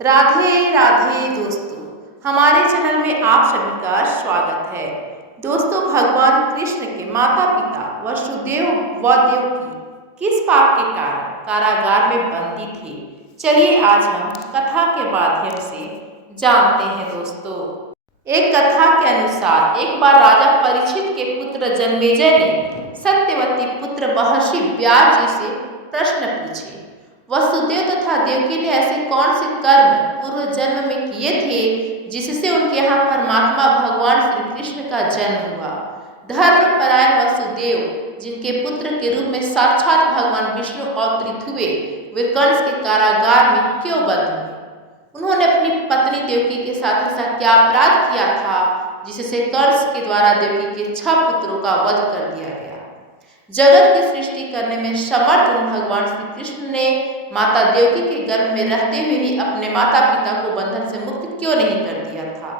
राधे राधे दोस्तों, हमारे चैनल में आप सभी का स्वागत है। दोस्तों, भगवान कृष्ण के माता पिता वसुदेव व देवकी किस पाप के कारण कारागार में बंदी थे? चलिए आज हम कथा के माध्यम से जानते हैं। दोस्तों, एक कथा के अनुसार एक बार राजा परीक्षित के पुत्र जन्मेजय ने सत्यवती पुत्र महर्षि व्यास जी से प्रश्न पूछे। वसुदेव तथा देवकी ने ऐसे कौन से कर्म पूर्व जन्म में किए थे जिससे उनके यहाँ परमात्मा भगवान श्री कृष्ण का जन्म हुआ? धर्मपरायण वसुदेव, जिनके पुत्र के रूप में साक्षात भगवान विष्णु अवतरित हुए, वे कंस के कारागार में क्यों बंद हुए? उन्होंने अपनी पत्नी देवकी के साथ ऐसा क्या अपराध किया था जिससे कंस के द्वारा देवकी के 6 पुत्रों का वध कर दिया गया? जगत की सृष्टि करने में समर्थ भगवान श्री कृष्ण ने माता देवकी के गर्भ में रहते हुए ही अपने माता पिता को बंधन से मुक्त क्यों नहीं कर दिया था,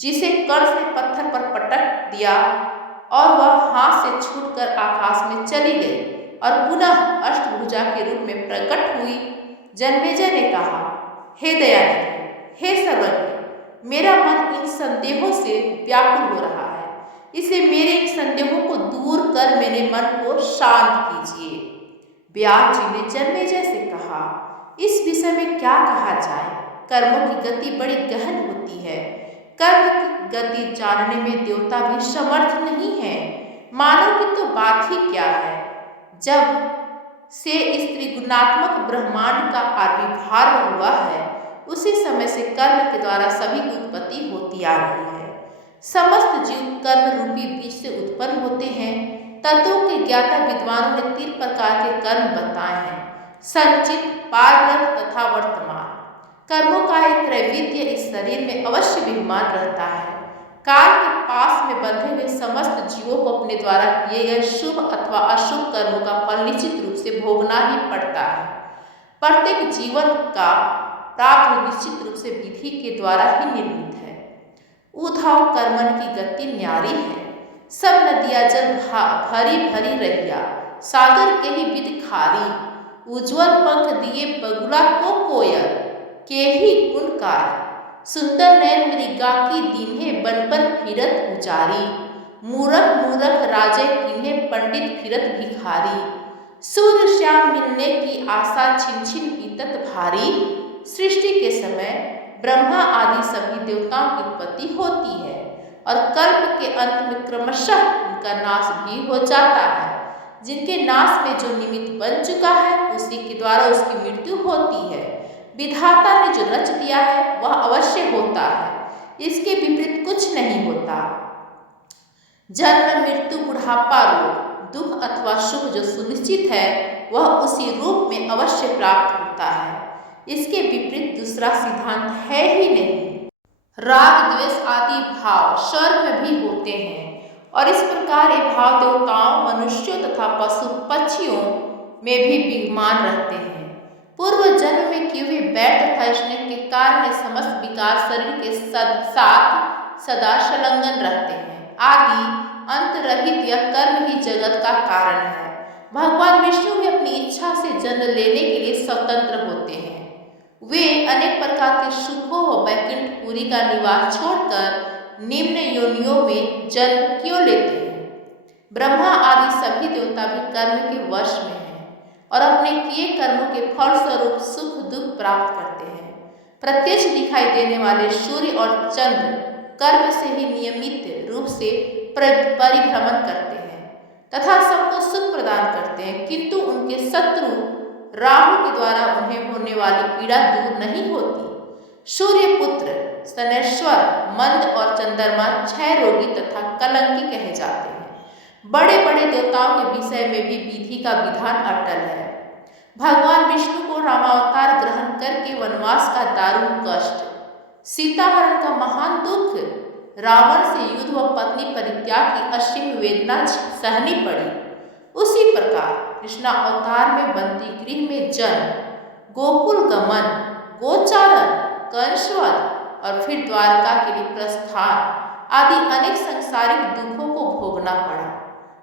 जिसे कंस ने पत्थर पर पटक दिया और वह हाथ से छूटकर आकाश में चली गई और पुनः अष्टभुजा के रूप में प्रकट हुई। जन्मेजय ने कहा, हे दयानिधि, हे सर्वज्ञ, मेरा मन इन संदेहों से व्याकुल हो रहा है, इसलिए मेरे इन संदेहों को दूर कर मेरे मन को शांत कीजिए। व्यास जी ने जन्मेजय से कहा, इस विषय में क्या कहा जाए? कर्मों की गति बड़ी गहन होती है। कर्म की गति जानने में देवता भी समर्थ नहीं है। मानव की तो बात ही क्या है, जब से स्त्री गुणात्मक ब्रह्मांड का आविर्भाव हुआ है उसी समय से कर्म के द्वारा सभी की उत्पत्ति होती आ रही है। समस्त जीव कर्म रूपी बीज से उत्पन्न होते हैं। तत्वों के ज्ञाता विद्वानों ने 3 प्रकार के कर्म बताए हैं: संचित, पारगत तथा वर्तमान। कर्मों का एक त्रैविध्य इस शरीर में अवश्य विद्यमान रहता है। काल के पास में बंधे हुए समस्त जीवों को अपने द्वारा किए गए शुभ अथवा अशुभ कर्मों का फल निश्चित रूप से भोगना ही पड़ता है। प्रत्येक जीवन का प्रारब्ध निश्चित रूप से विधि के द्वारा ही निर्मित है। उद्धव कर्मन की गति न्यारी है। सब नदियां जल भरी भरी रहिया, सागर के ही विद खारी। उज्ज्वल पंख दिए बगुला को कोयल, के ही गुणकार। सुंदर नयन मृगा की दीन्हे बन बन फिरत उचारी। मूरख मूरख राजे किन्हे पंडित फिरत भिखारी। सूर्य श्याम मिलने की आशा छिन छिन पीतत भारी। सृष्टि के समय ब्रह्मा आदि सभी देवताओं की उत्पत्ति होती है और कल्प के अंत में क्रमशः उनका नाश भी हो जाता है। जिनके नाश में जो निमित्त बन चुका है उसी के द्वारा उसकी मृत्यु होती है। विधाता ने जो रच दिया है वह अवश्य होता है, इसके विपरीत कुछ नहीं होता। जन्म, मृत्यु, बुढ़ापा, रोग, दुख अथवा सुख जो सुनिश्चित है वह उसी रूप में अवश्य प्राप्त होता है। इसके विपरीत दूसरा सिद्धांत है ही नहीं। राग, द्वेष आदि भाव स्वर्ग में भी होते हैं और इस प्रकार ये भाव देवताओं, मनुष्यों तथा पशु पक्षियों में भी विद्यमान रहते हैं। पूर्व जन्म में किए हुए बैर तथा स्नेह के कारण समस्त विकार शरीर के साथ सदा संलग्न रहते हैं। आदि अंत रहित यह कर्म ही जगत का कारण है। भगवान विष्णु भी अपनी इच्छा से जन्म लेने के लिए स्वतंत्र होते हैं। वे अनेक प्रकार के सुखों व वैकुंठपुरी का निवास छोड़कर निम्न योनियों में जन्म क्यों लेते हैं? ब्रह्मा आदि सभी देवता भी कर्म के वश में हैं और अपने किए कर्मों के फल स्वरूप सुख दुख प्राप्त करते हैं। प्रत्यक्ष दिखाई देने वाले सूर्य और चंद्र कर्म से ही नियमित रूप से परिभ्रमण करते हैं तथा सबको सुख प्रदान करते हैं, किंतु उनके शत्रु राहु के द्वारा उन्हें होने वाली पीड़ा दूर नहीं होती। सूर्य पुत्र, शनैश्वर, मंद और चंद्रमा क्षय रोगी तथा कलंकी कहे जाते हैं। बड़े बड़े देवताओं के विषय में भी विधि का विधान अटल है। भगवान विष्णु को रामावतार ग्रहण करके वनवास का दारुण कष्ट, सीताहरण का महान दुख, रावण से युद्ध व पत्नी परित्याग की असीम वेदना सहनी पड़ी। उसी प्रकार कृष्णा अवतार में बंदी गृह में जन्म, गोकुल गमन, गोचारण, कंसवध और फिर द्वारका के लिए प्रस्थान आदि अनेक सांसारिक दुखों को भोगना पड़ा।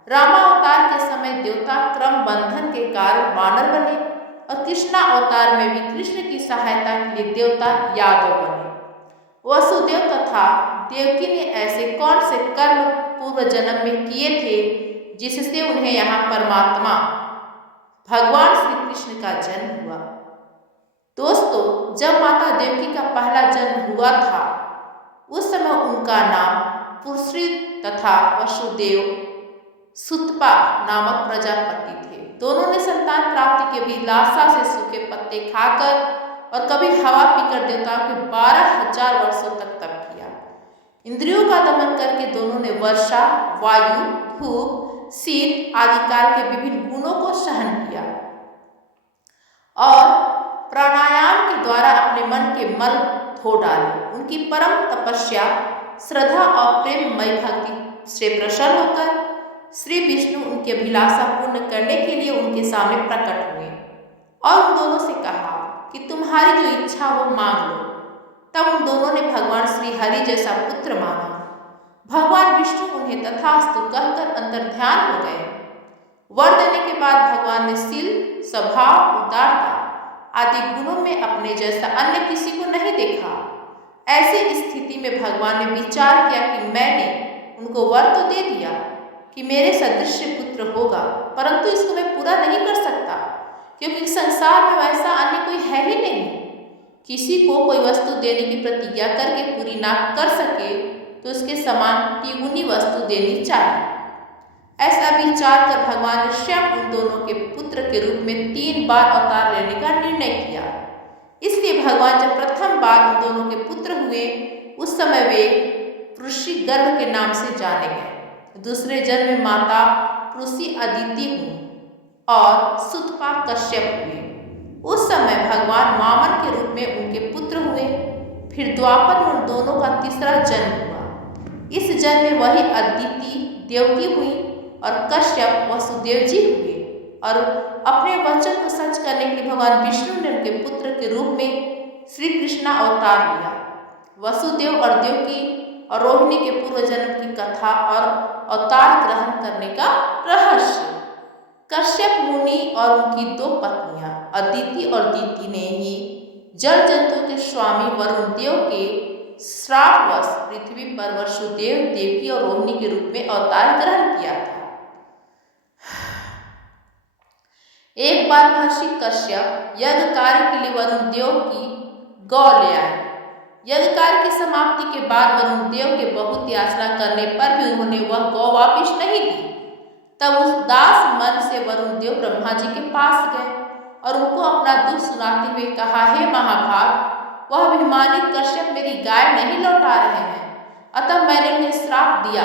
रामावतार के समय देवता क्रम बंधन के कारण वानर बने। और कृष्णा अवतार में भी कृष्ण की सहायता के लिए देवता यादव बने। वसुदेव तथा देवकी ने ऐसे कौन से कर्म पूर्व जन्म में किए थे जिससे उन्हें यहाँ परमात्मा भगवान श्री कृष्ण का जन्म हुआ। दोस्तों, जब माता देवकी का पहला जन्म हुआ था उस समय उनका नाम पुरुषी तथा वसुदेव सुतपा नामक प्रजापति थे। दोनों ने संतान प्राप्ति की अभिलाषा से सूखे पत्ते खाकर और कभी हवा पीकर देवताओं के 12,000 वर्षों तक तप किया। इंद्रियों का दमन करके दोनों ने वर्षा, वायु, धूप, शीत आदि काल के विभिन्न गुणों को सहन किया और प्राणायाम के द्वारा अपने मन के मल धो डाले। उनकी परम तपस्या, श्रद्धा और प्रेममय भक्ति से प्रसन्न होकर श्री विष्णु उनकी अभिलाषा पूर्ण करने के लिए उनके सामने प्रकट हुए और उन दोनों से कहा कि तुम्हारी जो इच्छा हो मांग लो। तब उन दोनों ने भगवान श्री हरि जैसा पुत्र मांगा। भगवान विष्णु उन्हें तथास्तु कहकर अंतर्ध्यान हो गए। वर देने के बाद भगवान ने शील, स्वभाव, उदारता आदि गुणों में अपने जैसा अन्य किसी को नहीं देखा। ऐसी स्थिति में भगवान ने विचार किया कि मैंने उनको वर तो दे दिया कि मेरे सदृश पुत्र होगा, परंतु इसको मैं पूरा नहीं कर सकता क्योंकि संसार में वैसा अन्य कोई है ही नहीं। किसी को कोई वस्तु देने की प्रतिज्ञा करके पूरी ना कर सके तो उसके समान तिगुनी वस्तु देनी चाहिए। ऐसा विचार कर भगवान ने स्वयं उन दोनों के पुत्र के रूप में 3 बार अवतार लेने का निर्णय किया। इसलिए भगवान जब प्रथम बार उन दोनों के पुत्र हुए उस समय वे पुरुषी गर्भ के नाम से जाने गए। दूसरे जन्म में माता पुरुषी अदिति हुई और सुतपा कश्यप हुए। उस समय भगवान वामन के रूप में उनके पुत्र हुए। फिर द्वापर में उन दोनों का तीसरा जन्म हुआ। इस जन्म में वही अदिति देवकी हुई और कश्यप वसुदेव जी हुए और अपने वचन को सच करने के लिए भगवान विष्णु ने उनके पुत्र के रूप में श्री कृष्ण अवतार लिया। वसुदेव और देवकी और रोहिणी के पूर्व जन्म की कथा और अवतार ग्रहण करने का रहस्य। कश्यप मुनि और उनकी 2 पत्नियां अदिति और दीति ने ही जल जंतु के स्वामी वरुण देव के श्रापवश पृथ्वी पर वसुदेव, देवकी और रोहिणी के रूप में अवतार ग्रहण किया था। एक बार महर्षि कश्यप यज्ञ कार्य के लिए वरुण देव की गौ ले आए। यज्ञ कार्य की समाप्ति के बाद वरुण देव के बहुत याचना करने पर भी उन्होंने वह गौ वापिस नहीं दी। तब उस दास मन से वरुण देव ब्रह्मा जी के पास गए और उनको अपना दुख सुनाते हुए कहा, हे महाभाग, वह अभिमानी कश्यप मेरी गाय नहीं लौटा रहे हैं, अतः मैंने उन्हें श्राप दिया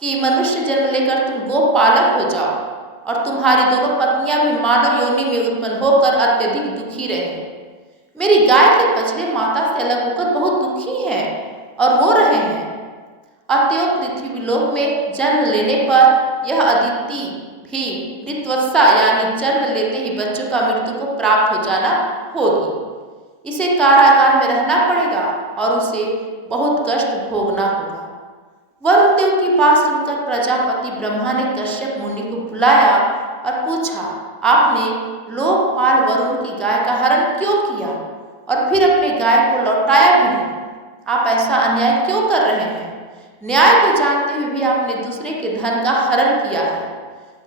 कि मनुष्य जन्म लेकर तुम गो पालक हो जाओ और तुम्हारी दोनों पत्नियां भी मानव योनि में उत्पन्न होकर अत्यधिक दुखी रहे। मेरी गाय के बछड़े माता से अलग होकर बहुत दुखी हैं और रो रहे हैं। अतएव पृथ्वी लोक में जन्म लेने पर यह अदिति भी मृत्युवत्सा यानी जन्म लेते ही बच्चों का मृत्यु को प्राप्त हो जाना होगी। इसे कारागार में रहना पड़ेगा और उसे बहुत कष्ट भोगना होगा। वरुण देव की बात सुनकर प्रजापति ब्रह्मा ने कश्यप मुनि को बुलाया और पूछा, आपने लोकपाल वरुण की गाय का हरण क्यों किया और फिर अपनी गाय को लौटाया भी नहीं? आप ऐसा अन्याय क्यों कर रहे हैं? न्याय को जानते हुए भी आपने दूसरे के धन का हरण किया है।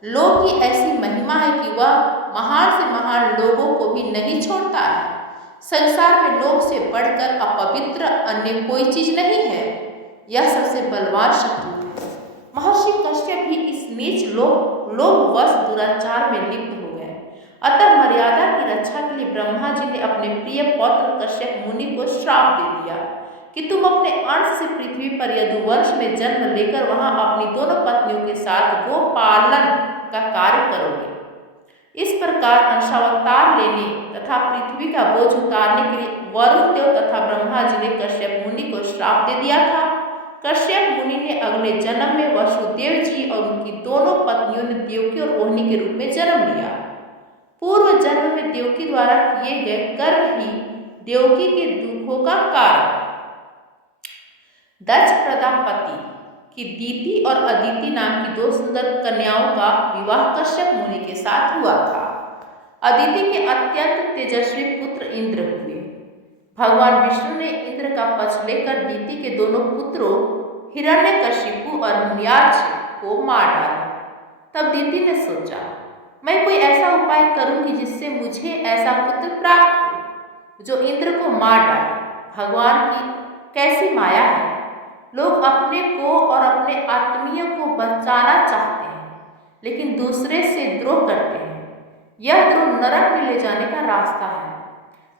लोभ की ऐसी महिमा है कि वह महान से महान लोगों को भी नहीं छोड़ता है। संसार में लोभ से बढ़कर अपवित्र अन्य कोई चीज नहीं है। यह सबसे बलवान शत्रु है। महर्षि कश्यप भी इस नीच लोभवश दुराचार में लिप्त हो गए। अतः मर्यादा की रक्षा के लिए ब्रह्मा जी ने अपने प्रिय पौत्र कश्यप मुनि को श्राप दे दिया कि तुम अपने अंश से पृथ्वी पर यदुवंश में जन्म लेकर वहां अपनी दोनों पत्नियों के साथ गोपालन का कार्य करोगे। इस प्रकार अंशावतार लेने तथा पृथ्वी का बोझ उतारने के लिए वरुण देव तथा ब्रह्मा जी ने कश्यप मुनि को श्राप दे दिया था। कश्यप मुनि ने अगले जन्म में वसुदेव जी और उनकी दोनों पत्नियों ने देवकी और रोहिणी के रूप में जन्म लिया। पूर्व जन्म में देवकी द्वारा किए गए कर्म ही देवकी के दुखों का कारण। दक्ष प्रजापति की दीति और अदिति नाम की 2 सुंदर कन्याओं का विवाह कश्यप मुनि के साथ हुआ था। अदिति के अत्यंत तेजस्वी पुत्र इंद्र हुए। भगवान विष्णु ने इंद्र का पक्ष लेकर दीति के दोनों पुत्रों हिरण्यकशिपु और हिरण्याक्ष को मार डाला। तब दीति ने सोचा, मैं कोई ऐसा उपाय करूंगी जिससे मुझे ऐसा पुत्र प्राप्त हो जो इंद्र को मार डाले। भगवान की कैसी माया है! लोग अपने को और अपने आत्मीय को बचाना चाहते हैं, लेकिन दूसरे से द्रोह करते हैं। यह द्रोह नरक में ले जाने का रास्ता है।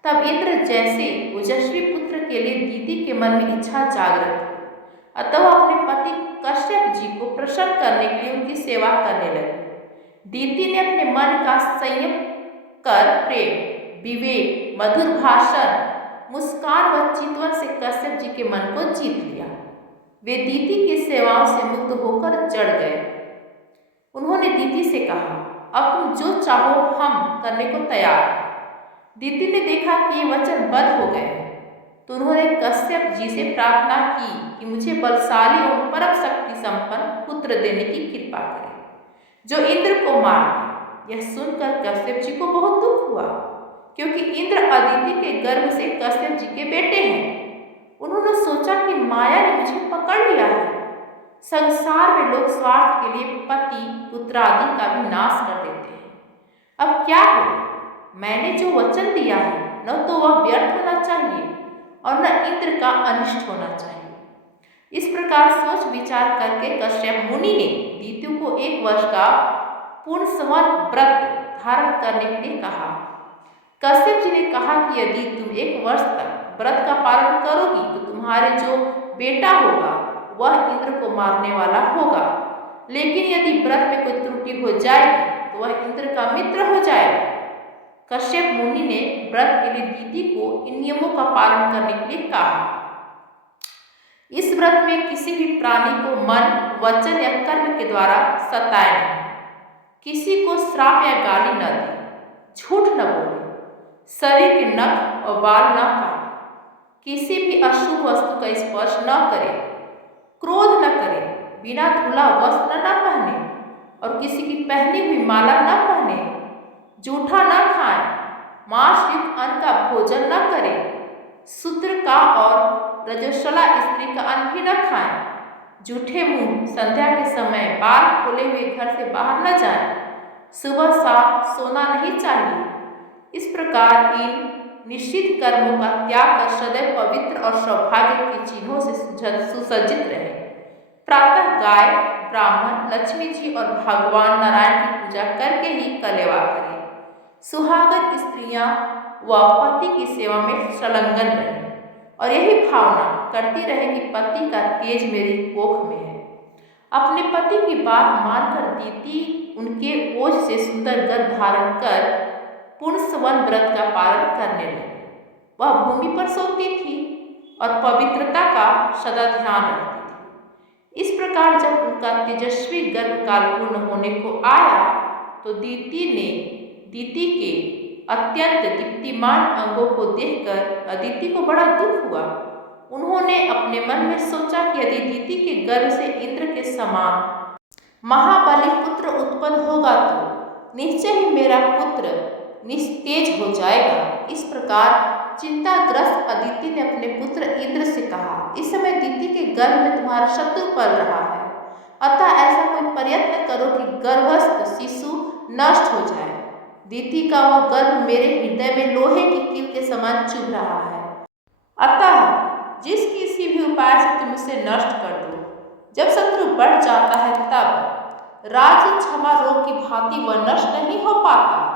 तब इंद्र जैसे ओजस्वी पुत्र के लिए दीति के मन में इच्छा जागृत हुई, अतः वह अपने पति कश्यप जी को प्रसन्न करने के लिए उनकी सेवा करने लगी। दीति ने अपने मन का संयम कर प्रेम, विवेक, मधुर भाषण, मुस्कान व चितवन से कश्यप जी के मन को जीत लिया। वे दीति की सेवाओं से मुक्त होकर चढ़ गए। उन्होंने दीति से कहा, अब तुम जो चाहो हम करने को तैयार हैं। दीति ने देखा कि ये वचनबद्ध हो गए हैं, तो उन्होंने कश्यप जी से प्रार्थना की कि मुझे बलशाली और परम शक्ति संपन्न पुत्र देने की कृपा करें, जो इंद्र को मार दे। यह सुनकर कश्यप जी को बहुत दुख हुआ, क्योंकि इंद्र अदिति के गर्भ से कश्यप जी के बेटे हैं। उन्होंने सोचा कि माया ने मुझे पकड़ लिया है। संसार में लोग स्वार्थ के लिए पति, पुत्र आदि का भी नाश कर देते हैं। अब क्या हो? मैंने जो वचन दिया है, न तो वह व्यर्थ होना चाहिए और न इंद्र का अनिष्ट होना चाहिए। इस प्रकार सोच विचार करके कश्यप मुनि ने दीति को 1 वर्ष का पूर्ण संवत व्रत धारण करने के लिए कहा। कश्यप जी ने कहा कि यदि तुम 1 वर्ष तक व्रत का पालन करोगी तो तुम्हारे जो बेटा होगा वह इंद्र को मारने वाला होगा, लेकिन यदि व्रत में कोई त्रुटि हो जाएगी तो वह इंद्र का मित्र हो जाएगा। कश्यप मुनि ने व्रत के लिए दीति को इन नियमों का पालन करने के लिए कहा। इस व्रत में किसी भी प्राणी को मन, वचन या कर्म के द्वारा सताए नहीं, किसी को श्राप या गाली न दे, झूठ न बोले, शरीर के नख और बाल न काटे, किसी भी अशुभ वस्तु का स्पर्श न करे, क्रोध न करे, बिना धुला वस्त्र न पहने और किसी की पहनी हुई माला न पहने, जूठा न खाए, मांस युक्त अन्न का भोजन न करे, शूद्र का और रजस्वला स्त्री का अन्न भी न खाए, जूठे मुंह संध्या के समय बाल खोले हुए घर से बाहर न जाए, सुबह शाम सोना नहीं चाहिए। इस प्रकार इन निश्चित कर्मों का त्याग कर सदैव पवित्र और सौभाग्य के चिन्हों से सुसज्जित रहे। प्रातः गाय, ब्राह्मण, लक्ष्मी जी और भगवान नारायण की पूजा करके ही कलेवा करें। सुहागन स्त्रियां व पति की सेवा में संलग्न रहे और यही भावना करती रहे कि पति का तेज मेरी कोख में है। अपने पति की बात मानकर दीति उनके ओज से सुंदर गर्भ धारण कर पूर्ण संवत व्रत का पालन करने लगी। वह भूमि पर सोती थी और पवित्रता का सदा ध्यान रखती थी। इस प्रकार जब उनका तेजस्वी गर्भकाल पूर्ण होने को आया तो दीति के अत्यंत दीप्तिमान अंगों को देखकर अदिति को बड़ा दुख हुआ। उन्होंने अपने मन में सोचा कि यदि दीति के गर्भ से इंद्र के समान महाबली पुत्र उत्पन्न होगा तो निश्चय ही मेरा पुत्र निस्तेज हो जाएगा। इस प्रकार चिंताग्रस्त अदिति ने अपने पुत्र इंद्र से कहा, इस समय दीति के गर्भ में तुम्हारा शत्रु पल रहा है, अतः ऐसा कोई प्रयत्न करो कि गर्भस्थ शिशु नष्ट हो जाए। दीति का वह गर्भ मेरे हृदय में लोहे की कील के समान चुभ रहा है, अतः जिस किसी भी उपाय से तुम उसे नष्ट कर दो। जब शत्रु बढ़ जाता है तब राज्य क्षमा रोग की भांति वह नष्ट नहीं हो पाता।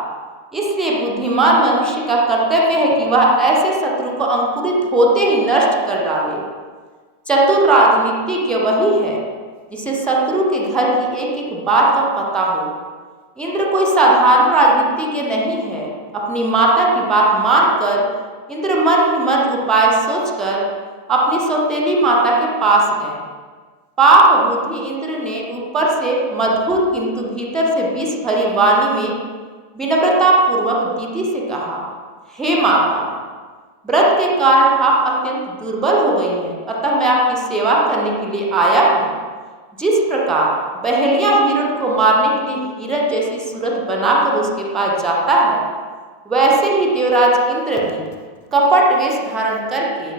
इसलिए बुद्धिमान मनुष्य का कर्तव्य है कि वह ऐसे शत्रु को अंकुरित होते ही नष्ट कर डाले। चतुर राजनीतिज्ञ वही है जिसे शत्रु के घर की एक एक बात का पता हो। इंद्र कोई साधारण राजनीतिज्ञ नहीं है। अपनी माता की बात मानकर इंद्र मन ही मन उपाय सोचकर अपनी सौतेली माता के पास गए। पाप बुद्धि इंद्र ने ऊपर से मधुर किंतु भीतर से विष भरी वाणी में विनम्रता पूर्वक दीति से कहा, हे माता, व्रत के कारण आप अत्यंत दुर्बल हो गई हैं, अतः मैं आपकी सेवा करने के लिए आया हूँ। जिस प्रकार बहेलिया हिरण को मारने के लिए हिरण जैसी सूरत बनाकर उसके पास जाता है, वैसे ही देवराज इंद्र भी कपट वेश धारण करके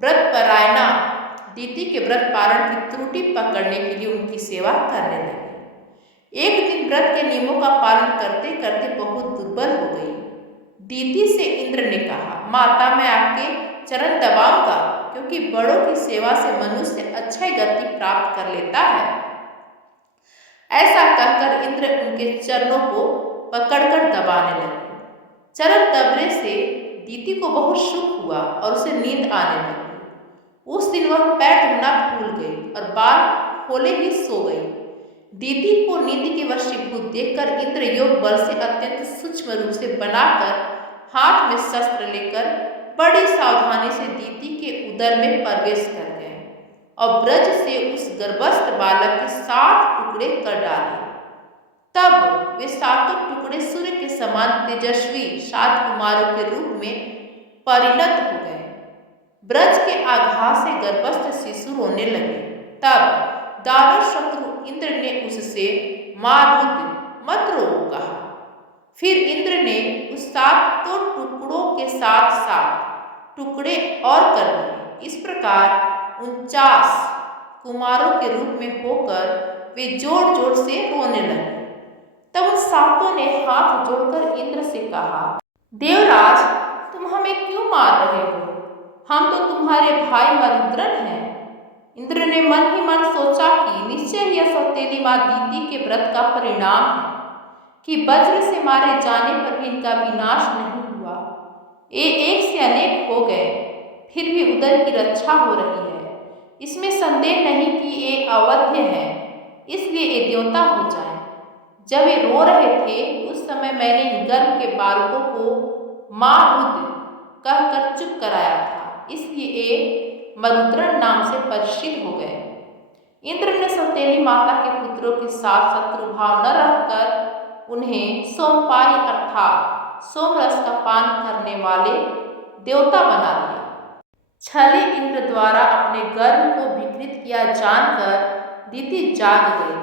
व्रतपरायणा दीति के व्रत पारण की त्रुटि पकड़ने के लिए उनकी सेवा करने लगे। एक दिन व्रत के नियमों का पालन करते करते बहुत दुर्बल हो गई। दीति से इंद्र ने कहा, माता मैं आपके चरण दबाऊंगा, क्योंकि बड़ों की सेवा से मनुष्य अच्छी गति प्राप्त कर लेता है। ऐसा कहकर इंद्र उनके चरणों को पकड़कर दबाने लगे। चरण दबने से दीति को बहुत सुख हुआ और उसे नींद आने लगी। उस दिन वह पैर धोना भूल गई और बाल खोले ही सो गई। दीति को नींद के वशीभूत देखकर इंद्र योग बल से अत्यंत सूक्ष्म रूप से बनाकर हाथ में शस्त्र लेकर बड़ी सावधानी से दीति के उदर में प्रवेश कर गए और ब्रज से उस गर्भस्थ बालक के 7 टुकड़े कर डाले। तब वे 7 टुकड़े सूर्य के समान तेजस्वी 7 कुमारों के रूप में परिणत हो गए। ब्रज के आघात से गर्भस्थ शिशु रोने लगे। तब दानव शत्रु इंद्र ने उससे मारुद्ध मत रो कहा। फिर इंद्र ने उस 7 टुकड़ों के साथ 7 टुकड़े और कर दिए। इस प्रकार 49 कुमारों के रूप में होकर वे जोर जोर से रोने लगे। तब उन 7 ने हाथ जोड़कर इंद्र से कहा, देवराज तुम हमें क्यों मार रहे हो? हम तो तुम्हारे भाई मरुद्रन हैं। इंद्र ने मन ही मन सोचा कि निश्चय ही यह सौतेली माँ दीति के व्रत का परिणाम है कि वज्र से मारे जाने पर भी इनका विनाश नहीं हुआ। ये एक से अनेक हो गए, फिर भी उदर की रक्षा हो रही है। इसमें संदेह नहीं कि ये अवध्य है, इसलिए ये देवता हो जाए। जब ये रो रहे थे उस समय मैंने इन गर्भ के बालकों को मारुद्ध कहकर चुप कराया था, इसलिए ये मरुद्रन नाम से परिचित हो गए। इंद्र ने सौतेली माता के पुत्रों के साथ शत्रुभाव न रहकर उन्हें सोमपाई अर्थात सोमरस का पान करने वाले देवता बना दिया। छली इंद्र द्वारा अपने गर्भ को विकृत किया जानकर दीति जाग गई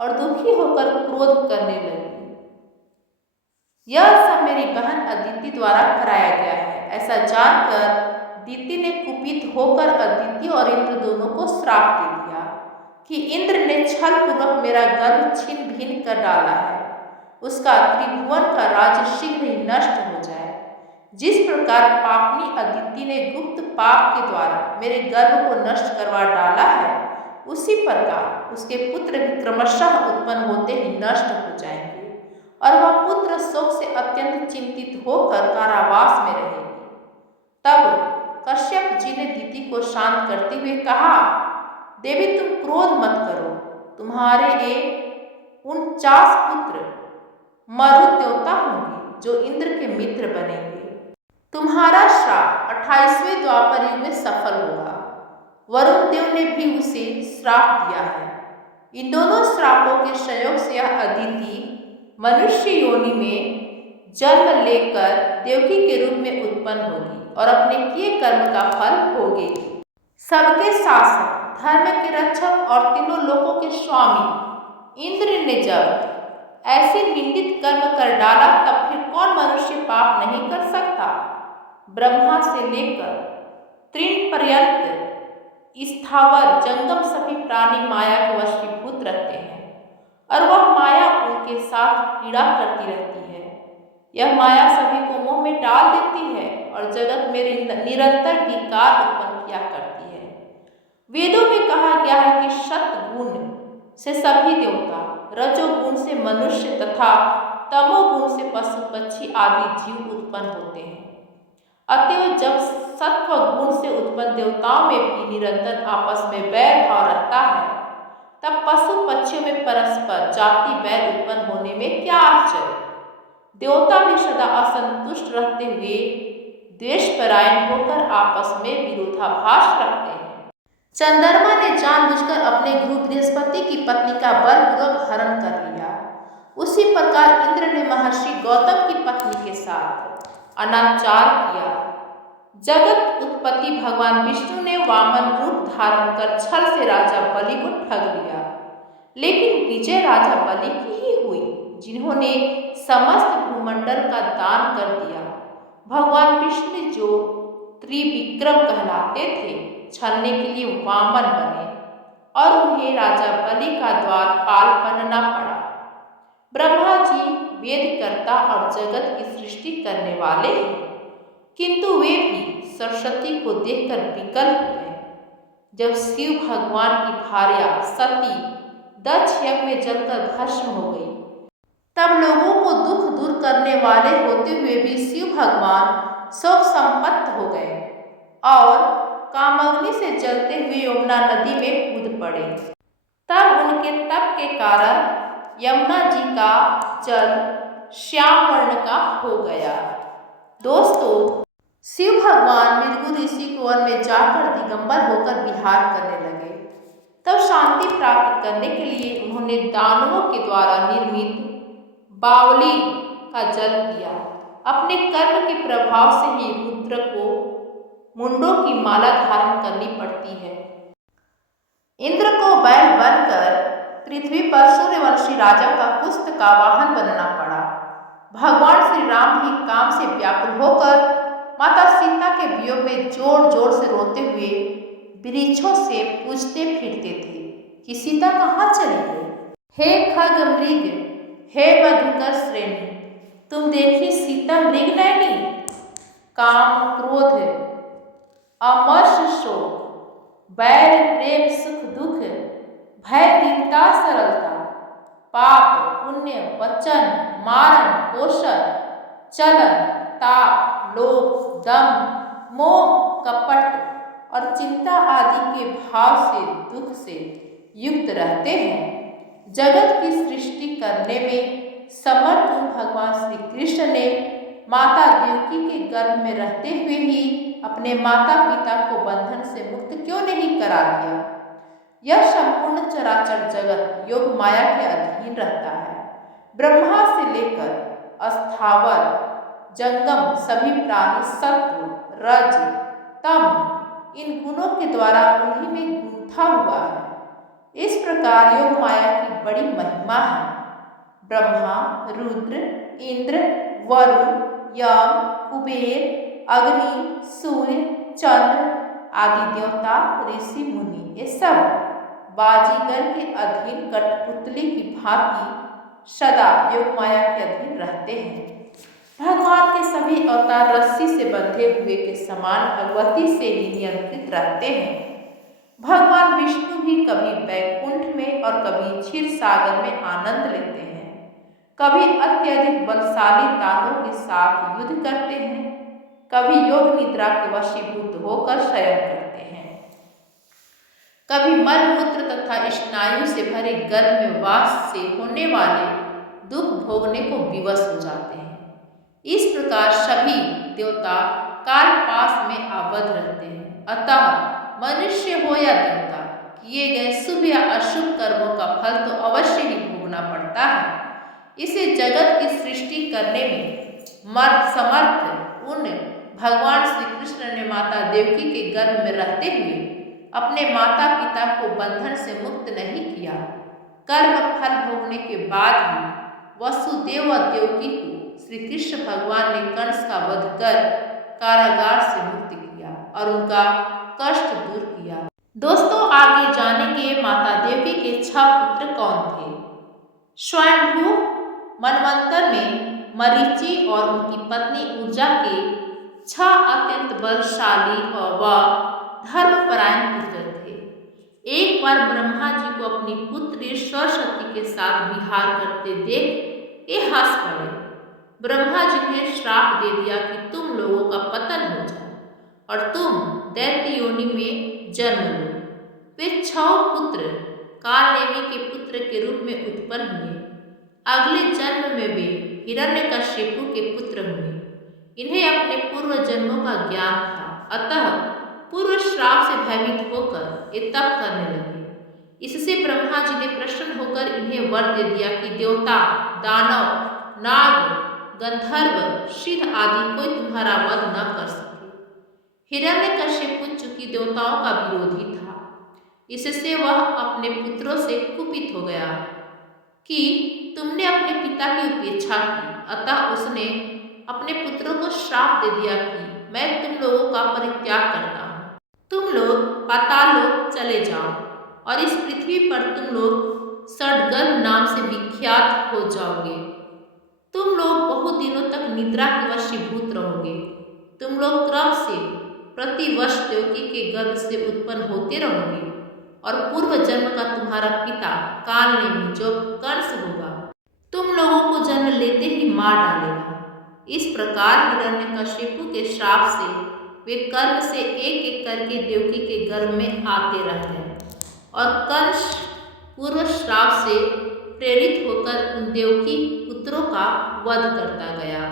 और दुखी होकर क्रोध करने लगी। यह सब मेरी बहन अदिति द्वारा कराया गया है। ऐसा जानकर दीति ने कुपित होकर अदिति और इंद्र दोनों को श्राप दे दिया कि इंद्र ने छल पूर्वक मेरा गर्भ छिन्न भिन्न कर डाला है। उसका त्रिभुवन का राज्य शीघ्र ही नष्ट हो जाए। जिस प्रकार पापनी अदिति ने गुप्त पाप के द्वारा मेरे गर्भ को नष्ट करवा डाला है, उसी प्रकार उसके पुत्र भी क्रमशः उत्पन्न होते ही नष्ट हो जाएंगे और वह पुत्र शोक से अत्यंत चिंतित होकर कारावास में रहेगी। तब कश्यप जी ने दीति को शांत करते हुए कहा, देवी तुम क्रोध मत करो। तुम्हारे ये 49 पुत्र मरुत देवता होंगे जो इंद्र के मित्र बनेंगे। तुम्हारा श्राप 28वें द्वापर युग में सफल होगा। वरुण देव ने भी उसे श्राप दिया है। इन दोनों श्रापों के संयोग से यह अदिति मनुष्य योनि में जन्म लेकर देवकी के रूप में उत्पन्न होगी और अपने किए कर्म का फल भोगेगी। सबके शासक, धर्म के रक्षक और तीनों लोकों के स्वामी इंद्र ने जब ऐसे निंदित कर्म कर डाला, तब फिर कौन मनुष्य पाप नहीं कर सकता? ब्रह्मा से लेकर तृण पर्यंत स्थावर जंगम सभी प्राणी माया के वशीभूत रहते हैं और वह माया उनके साथ पीड़ा करती रहती है। यह माया सभी को मोह में डाल देती है और जगत में निरंतर विकार उत्पन्न किया करती है। वेदों में कहा गया है कि सत्गुण से सभी देवता, रजोगुण से मनुष्य तथा तमोगुण से पशु पक्षी आदि जीव उत्पन्न होते हैं। अतएव जब सत्व गुण से उत्पन्न देवताओं में भी निरंतर आपस में वैर भाव रहता है, तब पशु पक्षियों में परस्पर जाति वैर उत्पन्न होने में क्या आश्चर्य। देवता भी सदा असंतुष्ट रहते हुए द्वेषपरायण होकर आपस में विरोधाभास रखते हैं। चंद्रमा ने जानबूझकर अपने गुरु बृहस्पति की पत्नी का बलपूर्वक हरण कर लिया। उसी प्रकार इंद्र ने महर्षि गौतम की पत्नी के साथ अनाचार किया। जगत उत्पत्ति भगवान विष्णु ने वामन रूप धारण कर छल से राजा बलि को ठग लिया, लेकिन विजय राजा बलि की ही हुई। जिन्होंने समस्त भूमंडल का दान कर दिया। भगवान विष्णु जो त्रिविक्रम कहलाते थे, छलने के लिए वामन बने और उन्हें राजा बलि का द्वारपाल बनना पड़ा। ब्रह्मा जी वेदकर्ता और जगत की सृष्टि करने वाले हैं, किंतु वे भी सरस्वती को देखकर विकल हो गए। जब शिव भगवान की भार्या सती दक्ष यज्ञ में जलकर भस्म हो गई, तब लोगों को दुख दूर करने वाले होते हुए भी शिव भगवान शोक संपत्त हो गए और कामाग्नि से जलते हुए यमुना नदी में कूद पड़े। तब उनके तप के कारण यमुना जी का जल श्याम वर्ण का हो गया। दोस्तों, शिव भगवान मृगु ऋषि को वन में जाकर दिगंबर होकर विहार करने लगे। तब शांति प्राप्त करने के लिए उन्होंने दानवों के द्वारा निर्मित बावली का जल पिया। अपने कर्म के प्रभाव से ही रुद्र को मुंडों की माला धारण करनी पड़ती है। इंद्र को बैल बनकर पृथ्वी पर सूर्यवंशी राजा का पुष्ट का वाहन बनना पड़ा। भगवान श्री राम भी काम से व्याकुल होकर माता सीता के वियोग में जोर जोर से रोते हुए वृक्षों से पूछते फिरते थे कि सीता कहाँ चली गई। हे खग मृग, हे मधुकर श्रेणी, तुम देखी सीता मृग नैनी। काम क्रोध अमर्ष शोक, बैर प्रेम सुख दुख, भय दीनता सरलता, पाप पुण्य वचन मारण पोषण, चलन ताप लोभ दम्भ मोह कपट और चिंता आदि के भाव से दुख से युक्त रहते हैं। जगत की सृष्टि करने में समर्थ भगवान श्री कृष्ण ने माता देवकी के गर्भ में रहते हुए ही अपने माता पिता को बंधन से मुक्त क्यों नहीं करा दिया। यह संपूर्ण चराचर जगत योग माया के अधीन रहता है। ब्रह्मा से लेकर अस्थावर जंगम सभी प्राणी सत्व रज तम इन गुणों के द्वारा उन्हीं में गूंथा हुआ है। इस प्रकार योग माया की बड़ी महिमा है। ब्रह्मा रुद्र इंद्र वरुण यम कुबेर अग्नि सूर्य चंद्र आदि देवता ऋषि मुनि ये सब बाजीगर के अधीन कठपुतली की भांति सदा योग माया के अधीन रहते हैं। भगवान के सभी अवतार रस्सी से बंधे हुए के समान भगवती से ही नियंत्रित रहते हैं। भगवान विष्णु भी कभी वैकुंठ में और कभी क्षीर सागर में आनंद लेते हैं, कभी अत्यधिक बलशाली दानवों के साथ युद्ध करते हैं, कभी योग निद्रा के वशीभूत होकर शयन करते हैं, कभी मलमूत्र तथा स्नायु से भरे गर्भ में वास से होने वाले दुख भोगने को विवश हो जाते हैं। इस प्रकार सभी देवता काल पास में आबद्ध रहते हैं। अतः मनुष्य हो या देवता, किए गए शुभ या अशुभ कर्मों का फल तो अवश्य ही भोगना पड़ता है। इसे जगत की सृष्टि करने में समर्थ उन भगवान श्री कृष्ण ने माता देवकी के गर्भ में रहते हुए अपने माता पिता को बंधन से मुक्त नहीं किया। कर्म फल भोगने के बाद ही वसुदेव व देवकी को श्री कृष्ण भगवान ने कंस का वध कर कारागार से मुक्त किया और उनका कष्ट दूर किया। दोस्तों, आगे जानेंगे माता देवकी के 6 पुत्र कौन थे। स्वयंभू मनवंतर में मरीचि और उनकी पत्नी ऊर्जा के 6 अत्यंत बलशाली व धर्मपरायण पुत्र थे। एक बार ब्रह्मा जी को अपनी पुत्री सरस्वती के साथ विहार करते देख ये हंस पड़े। ब्रह्मा जी ने श्राप दे दिया कि तुम लोगों का पतन हो जाए और तुम दैत्य योनि में जन्म लो। वे 6 पुत्र कालनेमि के पुत्र के रूप में उत्पन्न हुए। अगले जन्म में वे हिरण्यकशिपु के पुत्र हुए। इन्हें अपने पूर्व जन्मों का ज्ञान था, अतः पूर्व श्राप से भयभीत होकर ये तप करने लगे। इससे ब्रह्मा जी ने प्रसन्न होकर इन्हें वर दे दिया कि देवता दानव नाग गंधर्व सिद्ध आदि कोई तुम्हारा वध न कर सके। हिरण्यकशिपु चूंकि देवताओं का विरोधी था, इससे वह अपने पुत्रों से कुपित हो गया। कि तुमने अपने पिता की उपेक्षा की, अतः उसने अपने पुत्रों को श्राप दे दिया कि मैं तुम लोगों का परित्याग करता हूँ। तुम लोग पाताल लोक चले जाओ और इस पृथ्वी पर तुम लोग सडगर्भ नाम से विख्यात हो जाओगे। तुम लोग बहुत दिनों तक निद्रा के वशीभूत रहोगे। तुम लोग क्रम से प्रति वर्ष देवकी के गर्भ से उत्पन्न होते रहोगे और पूर्व जन्म का तुम्हारा पिता कालनेमी जो कंस होगा तुम लोगों को जन्म लेते ही मार डालेगा। इस प्रकार हिरण्यकशिपु के श्राप से वे कर्म से एक एक करके देवकी के गर्भ में आते रहते हैं और कंस पूर्व श्राप से प्रेरित होकर उन देवकी पुत्रों का वध करता गया।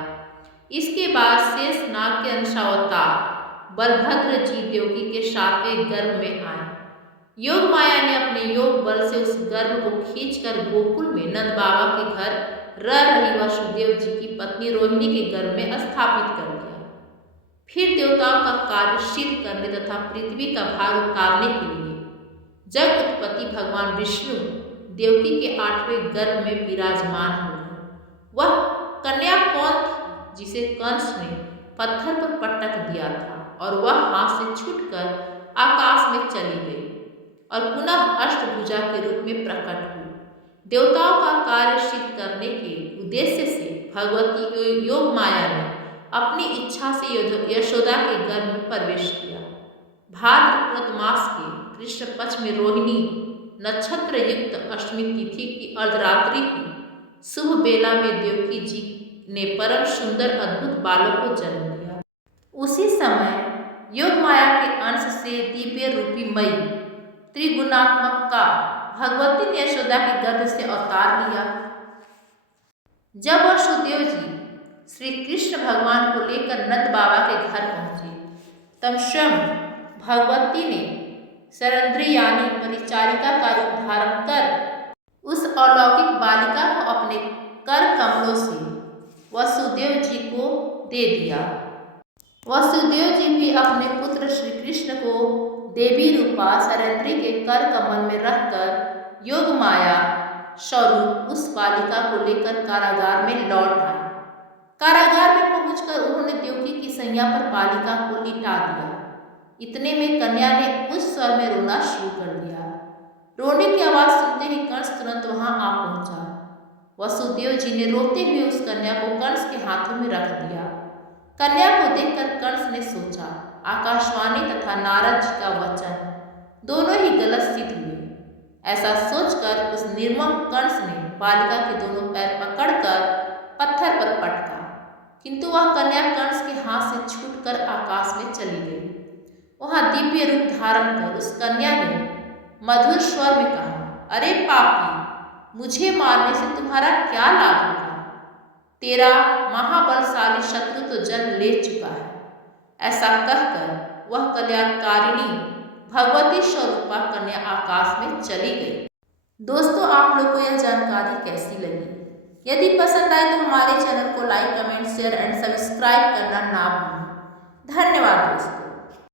इसके बाद शेष नाग के अंशावतार बलभद्र जी देवकी के सातवें गर्भ में आए। योग माया ने अपने योग बल से उस गर्भ को खींचकर गोकुल में नंद बाबा के घर रह रही वसुदेव जी की पत्नी रोहिणी के गर्भ में स्थापित कर दिया। फिर देवताओं का कार्य सिद्ध करने तथा पृथ्वी का भार उतारने के लिए जग उत्पत्ति भगवान विष्णु देवकी के 8वें गर्भ में विराजमान हो गए। वह कन्या कौन थी जिसे कंस ने पत्थर पर पटक दिया था और वह हाथ से छूटकर आकाश में चली गई और पुनः अष्टभुजा के रूप में प्रकट हुई। देवताओं का कार्य सिद्ध करने के उद्देश्य से भगवती योग माया ने अपनी इच्छा से यशोदा के गर्भ में प्रवेश किया। भाद्रपद मास के कृष्ण पक्ष में रोहिणी नक्षत्र युक्त अष्टमी तिथि की अर्धरात्रि की शुभ बेला में देवकी जी ने परम सुंदर अद्भुत बालक को जन्म दिया। उसी समय योग माया के अंश से दिव्य रूपी मई त्रिगुणात्मक का भगवती ने यशोदा के गर्भ से अवतार लिया। जब वसुदेव जी श्री कृष्ण भगवान को लेकर नंद बाबा के घर पहुंचे तब स्वयं भगवती ने सरंद्री यानी परिचारिका का रूप धारण कर उस अलौकिक बालिका को अपने कर कमलों से वसुदेव जी को दे दिया। वसुदेव जी भी अपने पुत्र श्री कृष्ण को देवी रूपा सरंद्री के कर कमल में रखकर योग माया स्वरूप उस बालिका को लेकर कारागार में लौट आए। कारागार में पहुंचकर उन्होंने देवकी की सैया पर बालिका को लिटा दिया। इतने में कन्या ने उस स्वर में रोना शुरू कर दिया। रोने की आवाज सुनते ही कंस तुरंत वहां आ पहुंचा। वसुदेव जी ने रोते हुए उस कन्या को कंस के हाथों में रख दिया। कन्या को देखकर कंस ने सोचा आकाशवाणी तथा नारद जी का वचन दोनों ही गलत सिद्ध हुए। ऐसा सोचकर उस निर्मम कंस ने बालिका के दोनों पैर पकड़कर पत्थर पर पटका, किंतु वह कन्या कंस के हाथ से छूटकर आकाश में चली गई। वहां दिव्य रूप धारण कर उस कन्या ने मधुर स्वर में कहा, अरे पापी, मुझे मारने से तुम्हारा क्या लाभ होगा? तेरा महाबलशाली शत्रु तो जन्म ले चुका है। ऐसा कहकर वह कल्याणकारिणी भगवती स्वरूपा कन्या आकाश में चली गई। दोस्तों, आप लोग को यह जानकारी कैसी लगी? यदि पसंद आए तो हमारे चैनल को like, comment, share and subscribe करना ना भूलें। धन्यवाद दोस्तों।